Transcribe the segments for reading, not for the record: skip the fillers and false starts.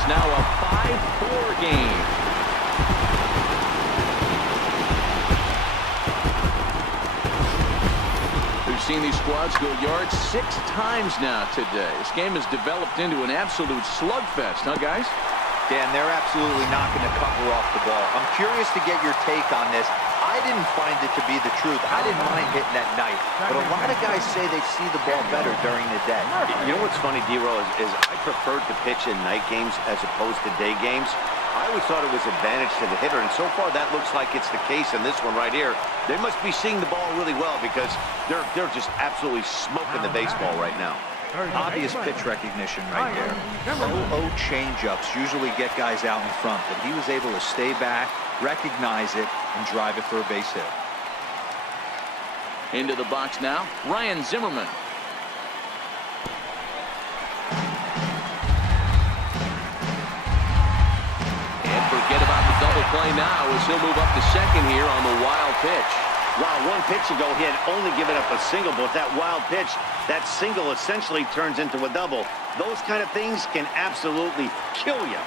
It's now a 5-4 game. We've seen these squads go yards 6 times now today. This game has developed into an absolute slugfest, huh, guys? Dan, they're absolutely not going to cover off the ball. I'm curious to get your take on this. I didn't find it to be the truth. I didn't mind hitting at night. But a lot of guys say they see the ball better during the day. You know what's funny, D-Roll, is I preferred to pitch in night games as opposed to day games. I always thought it was advantage to the hitter, and so far that looks like it's the case in this one right here. They must be seeing the ball really well because they're just absolutely smoking the baseball right now. Obvious pitch recognition right there. 0-0 changeups usually get guys out in front, but he was able to stay back, recognize it, and drive it for a base hit. Into the box now, Ryan Zimmerman. And forget about the double play now as he'll move up to second here on the wild pitch. Wow, 1 pitch ago he had only given up a single, but that wild pitch, that single essentially turns into a double. Those kind of things can absolutely kill you.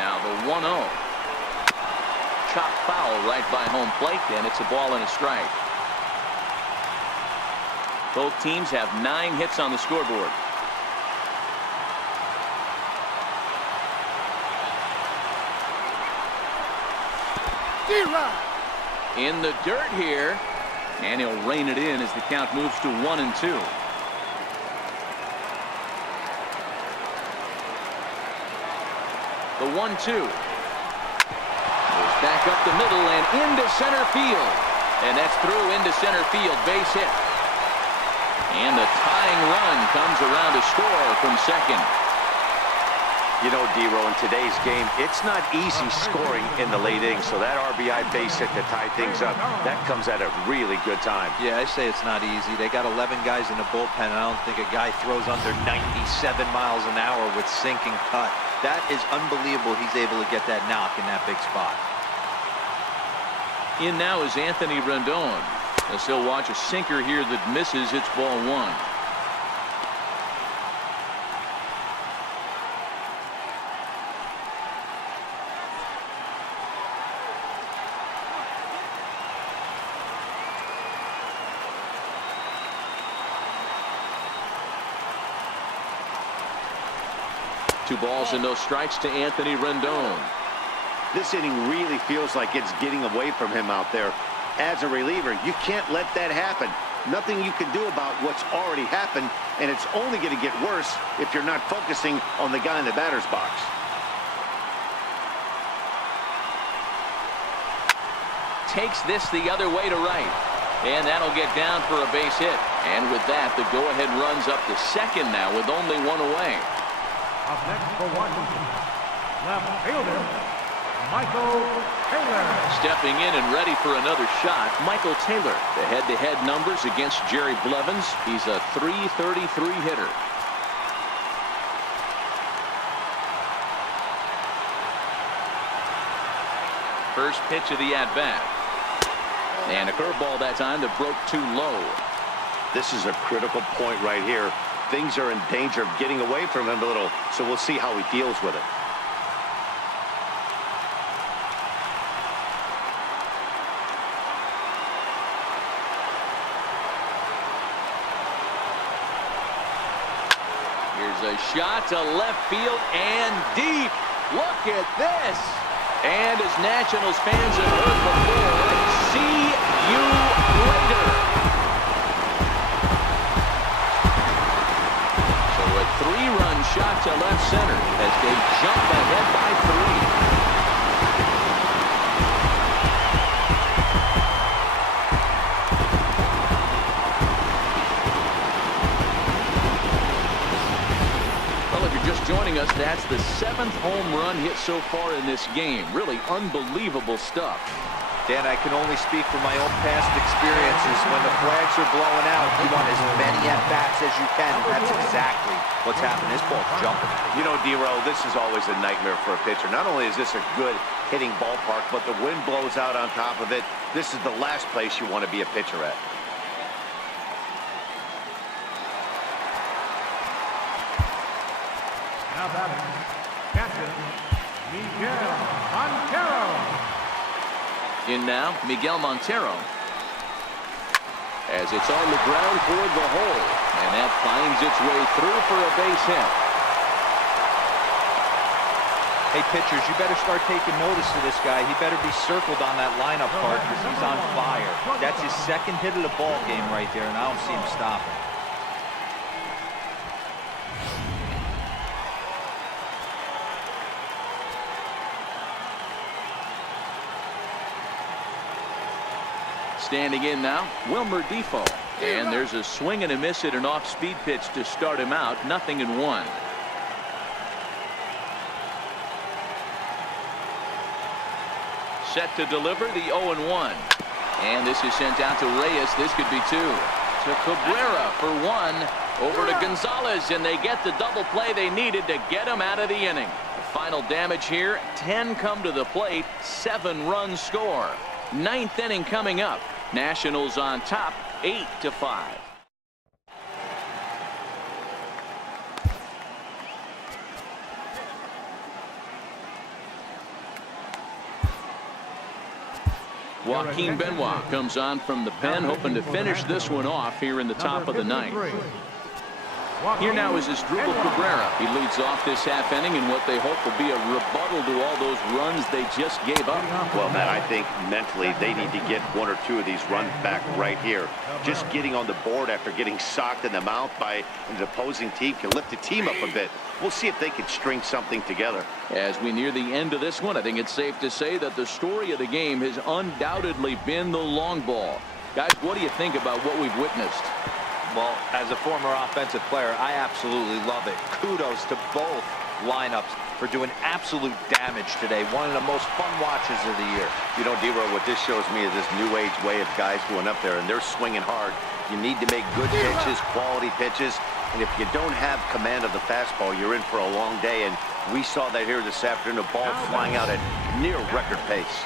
Now the 1-0. Chop foul right by home plate, and it's a ball and a strike. Both teams have 9 hits on the scoreboard. In the dirt here, and he'll rein it in as the count moves to 1-2. The 1-2 is back up the middle and into center field, and that's through into center field, base hit. And the tying run comes around to score from second. You know, D-Row, in today's game, it's not easy scoring in the late innings, so that RBI base hit to tie things up, that comes at a really good time. Yeah, I say it's not easy. They got 11 guys in the bullpen, and I don't think a guy throws under 97 miles an hour with sink and cut. That is unbelievable he's able to get that knock in that big spot. In now is Anthony Rendon. As he'll watch a sinker here that misses. It's ball 1. Two balls and no strikes to Anthony Rendon. This inning really feels like it's getting away from him out there. As a reliever, you can't let that happen. Nothing you can do about what's already happened, and it's only going to get worse if you're not focusing on the guy in the batter's box. Takes this the other way to right, and that'll get down for a base hit. And with that, the go-ahead runs up to second now with only 1 away. Up next for Washington, left fielder, Michael Taylor. Stepping in and ready for another shot, Michael Taylor. The head-to-head numbers against Jerry Blevins. He's a .333 hitter. First pitch of the at-bat. And a curveball that time that broke too low. This is a critical point right here. Things are in danger of getting away from him a little, so we'll see how he deals with it. Here's a shot to left field and deep. Look at this. And as Nationals fans have heard before, see you later. Three-run shot to left center as they jump ahead by 3. Well, if you're just joining us, that's the 7th home run hit so far in this game. Really unbelievable stuff. Dan, I can only speak from my own past experiences. When the flags are blowing out, you want as many at-bats as you can. And that's exactly what's happened. This ball's jumping. You know, D-Row, this is always a nightmare for a pitcher. Not only is this a good hitting ballpark, but the wind blows out on top of it. This is the last place you want to be a pitcher at. Now batting, catcher, Miguel Montero. In now, Miguel Montero. As it's on the ground toward the hole. And that finds its way through for a base hit. Hey, pitchers, you better start taking notice of this guy. He better be circled on that lineup card because he's on fire. That's his second hit of the ball game right there, and I don't see him stopping. Standing in now, Wilmer Defoe. And there's a swing and a miss at an off-speed pitch to start him out. 0-1. Set to deliver the 0-1. And this is sent out to Reyes. This could be 2. To Cabrera for 1. Over to Gonzalez, and they get the double play they needed to get him out of the inning. The final damage here, 10 come to the plate, 7 runs score. 9th inning coming up. Nationals on top, 8-5. Joaquin Benoit comes on from the pen, hoping to finish this one off here in the top of the 9th. Here now is Asdrubal Cabrera. He leads off this half inning in what they hope will be a rebuttal to all those runs they just gave up. Well, Matt, I think mentally they need to get 1 or 2 of these runs back right here. Just getting on the board after getting socked in the mouth by an opposing team can lift the team up a bit. We'll see if they can string something together. As we near the end of this one, I think it's safe to say that the story of the game has undoubtedly been the long ball. Guys, what do you think about what we've witnessed? Well, as a former offensive player, I absolutely love it. Kudos to both lineups for doing absolute damage today. One of the most fun watches of the year. You know, D-Row, what this shows me is this new age way of guys going up there, and they're swinging hard. You need to make good pitches, quality pitches, and if you don't have command of the fastball, you're in for a long day, and we saw that here this afternoon, a ball flying out at near record pace.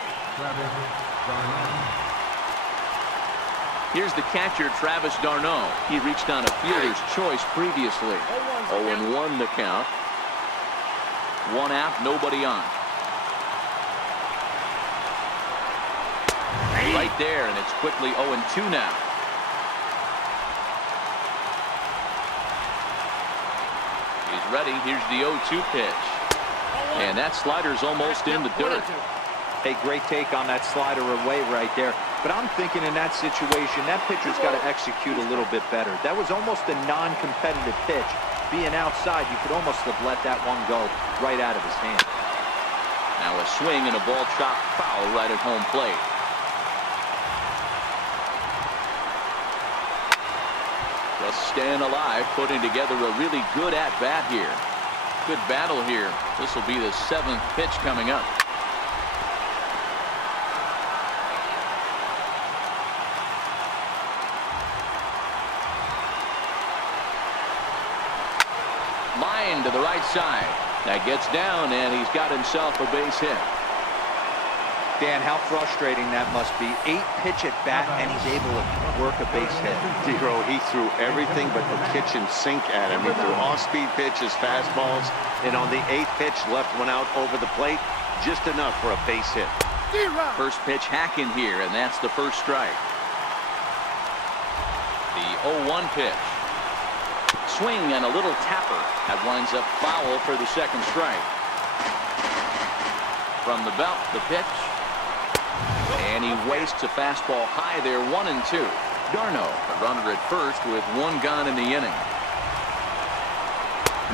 Here's the catcher, Travis d'Arnaud. He reached on a fielder's choice previously. 0-1 the count. 1 out, nobody on. Right there, and it's quickly 0-2 now. He's ready. Here's the 0-2 pitch. And that slider's almost in the dirt. Hey, great take on that slider away right there. But I'm thinking in that situation, that pitcher's got to execute a little bit better. That was almost a non-competitive pitch. Being outside, you could almost have let that one go right out of his hand. Now a swing and a ball chopped foul right at home plate. Just staying alive, putting together a really good at-bat here. Good battle here. This will be the 7th pitch coming up. Line to the right side. That gets down, and he's got himself a base hit. Dan, how frustrating that must be. 8-pitch at bat, and he's able to work a base hit. D-Row, he threw everything but the kitchen sink at him. He threw off-speed pitches, fastballs, and on the 8th pitch, left one out over the plate, just enough for a base hit. First pitch hacking here, and that's the first strike. The 0-1 pitch. Swing and a little tapper. That winds up foul for the second strike. From the belt, the pitch. And he wastes a fastball high there, 1-2. d'Arnaud, a runner at first with 1 gone in the inning.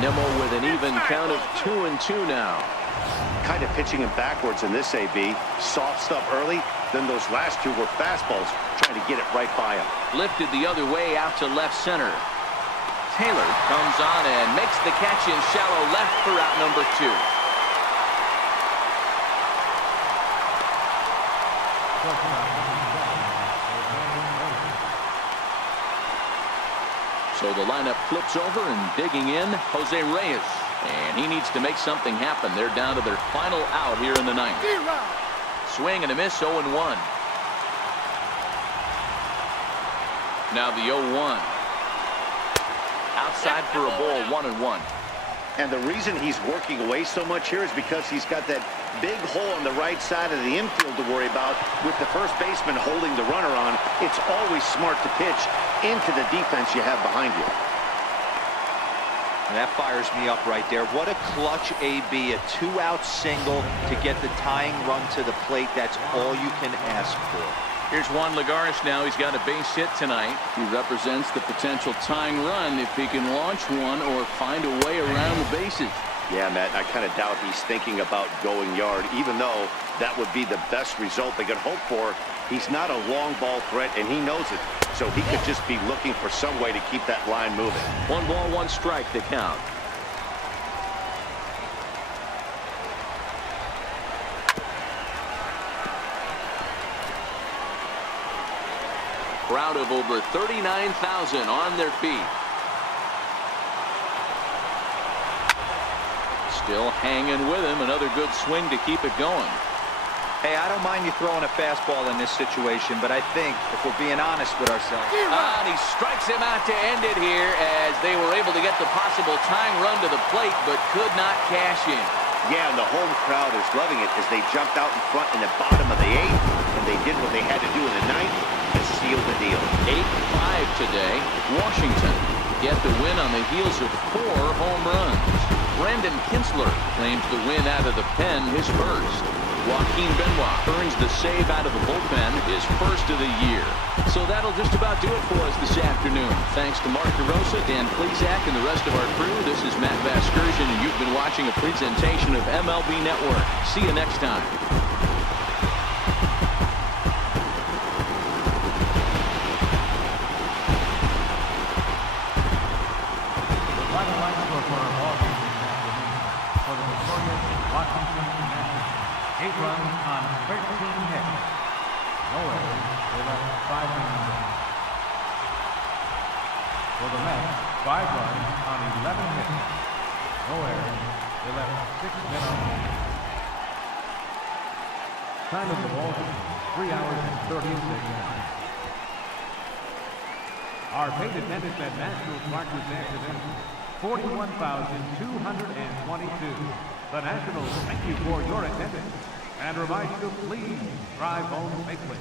Nimmo with an even count of 2-2 now. Kind of pitching him backwards in this AB. Soft stuff early, then those last 2 were fastballs, trying to get it right by him. Lifted the other way out to left center. Taylor comes on and makes the catch in shallow left for out number 2. So the lineup flips over and digging in, Jose Reyes. And he needs to make something happen. They're down to their final out here in the 9th. Swing and a miss, 0-1. Now the 0-1. Outside for a ball, 1-1. And the reason he's working away so much here is because he's got that big hole on the right side of the infield to worry about with the first baseman holding the runner on. It's always smart to pitch into the defense you have behind you. And that fires me up right there. What a clutch AB, a two-out single to get the tying run to the plate. That's all you can ask for. Here's Juan Lagares now. He's got a base hit tonight. He represents the potential tying run if he can launch one or find a way around the bases. Yeah, Matt, I kind of doubt he's thinking about going yard, even though that would be the best result they could hope for. He's not a long ball threat, and he knows it. So he could just be looking for some way to keep that line moving. 1 ball, 1 strike to count. Crowd of over 39,000 on their feet. Still hanging with him. Another good swing to keep it going. Hey, I don't mind you throwing a fastball in this situation, but I think if we're being honest with ourselves. And he strikes him out to end it here as they were able to get the possible tying run to the plate but could not cash in. Yeah, and the home crowd is loving it as they jumped out in front in the bottom of the 8th, and they did what they had to do in the 9th and sealed the deal. 8-5 today. Washington get the win on the heels of 4 home runs. Brandon Kinsler claims the win out of the pen, his first. Joaquin Benoit earns the save out of the bullpen, his first of the year. So that'll just about do it for us this afternoon. Thanks to Mark DeRosa, Dan Plesac, and the rest of our crew. This is Matt Vasgersian, and you've been watching a presentation of MLB Network. See you next time. For the victorious Washington Nationals, 8 runs on 13 hits. No errors. They left 5 runs in. For the Mets, 5 runs on 11 hits. No errors. They left 6 men on base. Time of the ball, 3 hours and 36 minutes. Our paid attendance at Nationals Park this afternoon, 41,222. The Nationals thank you for your attendance and remind you to please drive home safely.